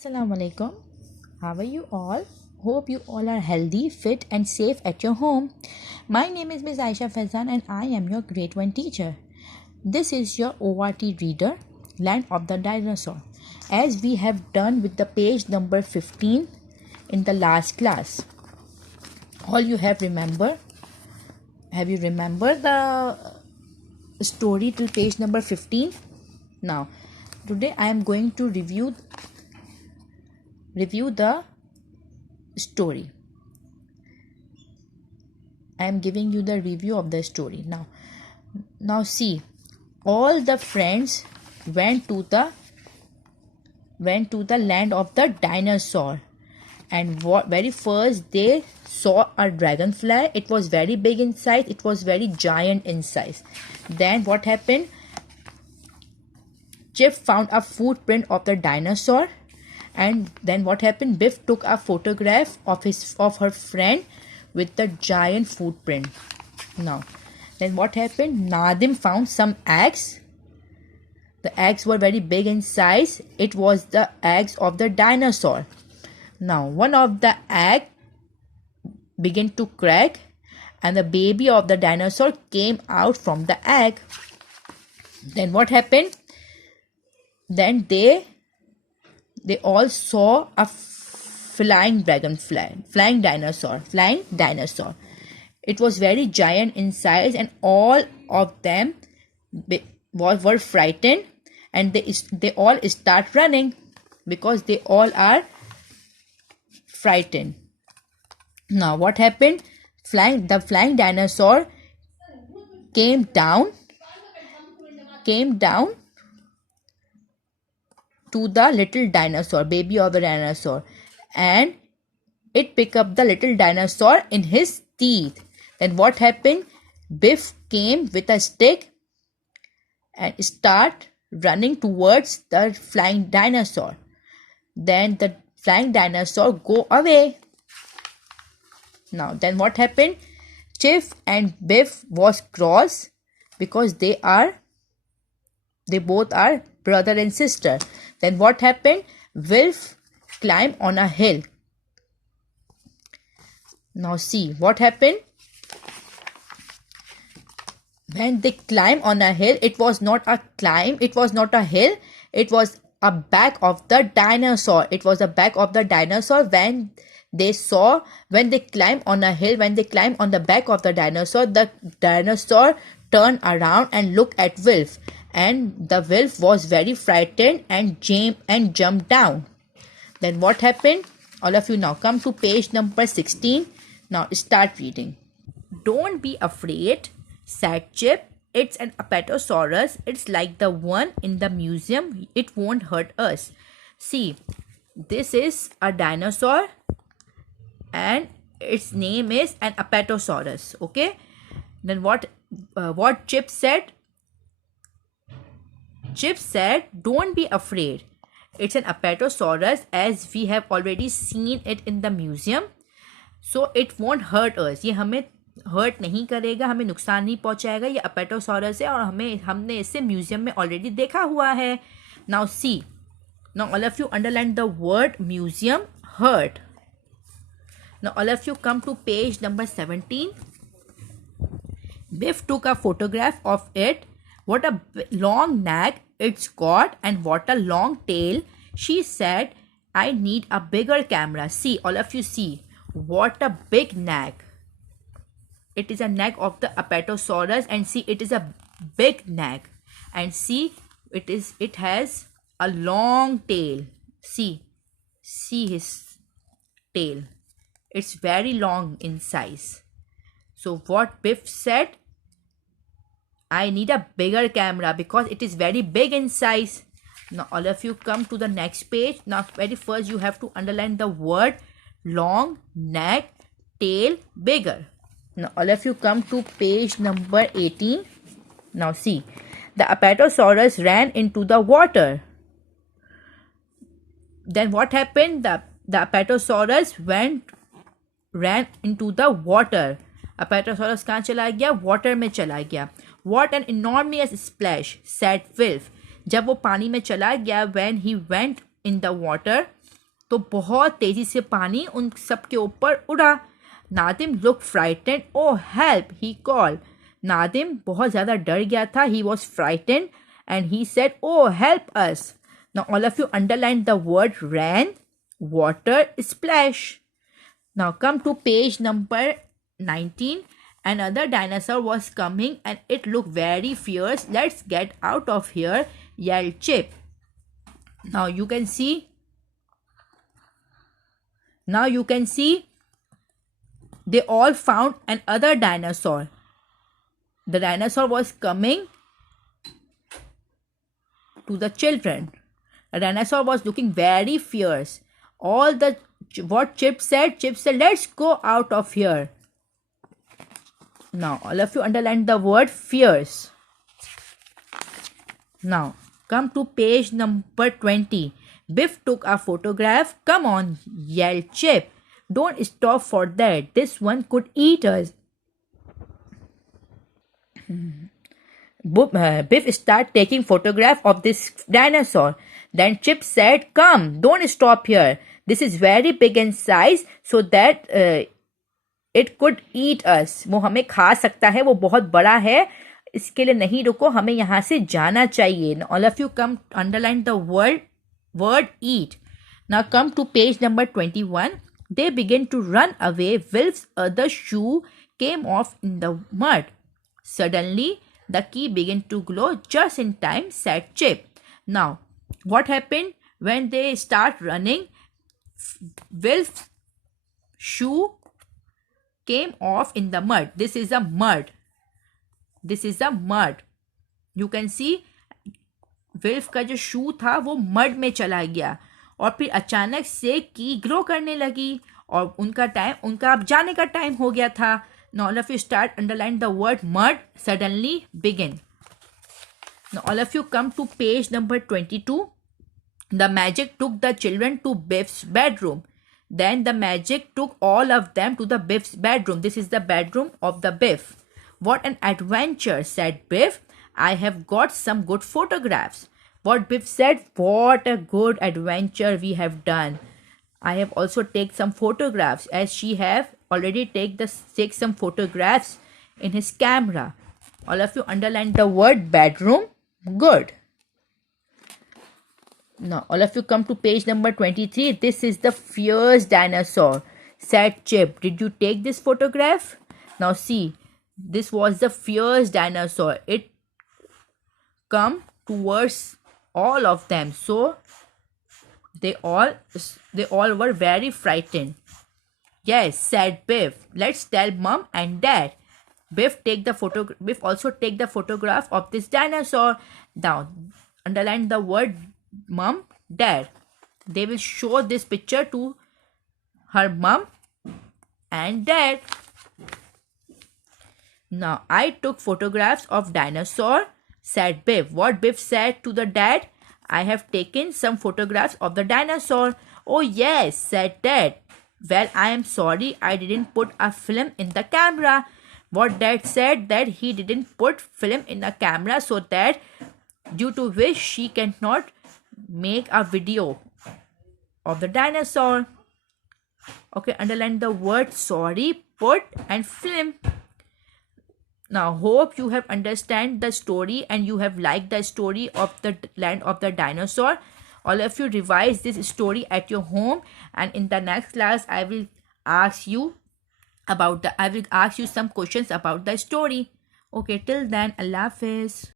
Assalamu alaikum. How are you all? Hope you all are healthy, fit, and safe at your home. My name is Ms. Aisha Faizan and I am your grade 1 teacher. This is your ORT reader, Land of the Dinosaur, as we have done with the page number 15 in the last class. All you have you remembered the story till page number 15? Now, today I am going to review the story. I am giving you the review of the story. Now see, all the friends went to the land of the dinosaur, and very first they saw a dragonfly. It was very big in size. It was very giant in size. Then what happened? Chip found a footprint of the dinosaur. And then what happened? Biff took a photograph of her friend with the giant footprint. Then what happened? Nadim found some eggs. The eggs were very big in size. It was the eggs of the dinosaur. Now one of the egg began to crack, and the baby of the dinosaur came out from the egg. Then what happened? Then they all saw a flying dinosaur. It was very giant in size, and all of them were frightened, and they all start running because they all are frightened. Now what happened? The flying dinosaur came down to the little dinosaur, baby of the dinosaur, and it picked up the little dinosaur in his teeth. Then what happened? Biff came with a stick and start running towards the flying dinosaur. Then the flying dinosaur go away. Then what happened? Chip and Biff was cross because they both are brother and sister. Then what happened? Wilf climbed on a hill. Now see what happened. When they climbed on a hill, it was not a climb, it was not a hill, it was a back of the dinosaur. It was the back of the dinosaur. When they climbed on a hill, when they climbed on the back of the dinosaur turned around and looked at Wilf. And the wolf was very frightened and jumped down. Then what happened? All of you now come to page number 16. Now start reading. Don't be afraid, said Chip. It's an Apatosaurus. It's like the one in the museum. It won't hurt us. See, this is a dinosaur and its name is an Apatosaurus. Okay. Then what Chip said? Chip said, don't be afraid. It's an Apatosaurus, as we have already seen it in the museum. So it won't hurt us. ये हमें hurt नहीं करेगा, हमें नुकसान नहीं पहुंचाएगा. ये Apatosaurus है और हमने इसे म्यूजियम में already देखा हुआ है. Now see. Now all of you underline the word museum, hurt. Now all of you come to page number 17. Biff took a photograph of it. What a long neck it's got, and what a long tail. She said, I need a bigger camera. See, all of you see. What a big neck. It is a neck of the Apatosaurus, and see, it is a big neck. And see, it has a long tail. See his tail. It's very long in size. So what Biff said? I need a bigger camera because it is very big in size. Now all of you come to the next page. Now very first you have to underline the word long, neck, tail, bigger. Now all of you come to page number 18. Now see, the Apatosaurus ran into the water. Then what happened? The Apatosaurus ran into the water. Apatosaurus कहाँ चला गया? Water में चला गया. What an enormous splash, said Wilf. जब वो पानी में चला गया, when he went in the water, तो बहुत तेजी से पानी उन सब के ऊपर उड़ा. Nadim looked frightened. Oh help, he called. Nadim बहुत ज़्यादा डर गया था. He was frightened and he said, oh help us. Now all of you underline the word ran, water, splash. Now come to page number 19. Another dinosaur was coming and it looked very fierce. Let's get out of here, yelled Chip. Now you can see they all found another dinosaur. The dinosaur was coming to the children. The dinosaur was looking very fierce. What Chip said, let's go out of here. Now all of you underline the word fierce. Now come to page number 20. Biff took a photograph. Come on, yelled Chip. Don't stop for that. This one could eat us. Biff started taking photograph of this dinosaur. Then Chip said, come, don't stop here. This is very big in size so that it could eat us. वो हमें खा सकता है, वो बहुत बड़ा है, इसके लिए नहीं रुको, हमें यहाँ से जाना चाहिए. Now, all of you come underline the word eat. Now come to page number 21. They began to run away. Wilf's other shoe came off in the mud. Suddenly, the key began to glow. Just in time, said Chip. Now, what happened when they start running? Wilf's shoe came off in the mud. This is a mud. You can see विल्फ का जो शू था वो mud में चला गया और फिर अचानक से की ग्लो करने लगी और उनका अब जाने का टाइम हो गया था. Now all of you start underline the word mud. Suddenly begin. Now all of you come to page number 22. The magic took the children to Biff's bedroom. Then the magic took all of them to the Biff's bedroom. This is the bedroom of the Biff. What an adventure, said Biff. I have got some good photographs. What Biff said, what a good adventure we have done. I have also taken some photographs as she have already take some photographs in his camera. All of you underline the word bedroom. Good. Now all of you come to page number 23. This is the fierce dinosaur, said Chip. Did you take this photograph? Now see, this was the fierce dinosaur. It come towards all of them, so they all were very frightened. Yes, said Biff. Let's tell mom and dad. Biff also take the photograph of this dinosaur. Now underline the word mom, dad. They will show this picture to her mom and dad. Now I took photographs of dinosaur, said Biff. What Biff said to the dad? I have taken some photographs of the dinosaur. Oh yes, said dad. Well, I am sorry I didn't put a film in the camera. What dad said that he didn't put film in the camera so that due to which she cannot make a video of the dinosaur. Okay, underline the word sorry, put and film. Now hope you have understand the story and you have liked the story of the land of the dinosaur. All of you revise this story at your home, and in the next class I will ask you some questions about the story. Okay, till then, Allah Hafiz.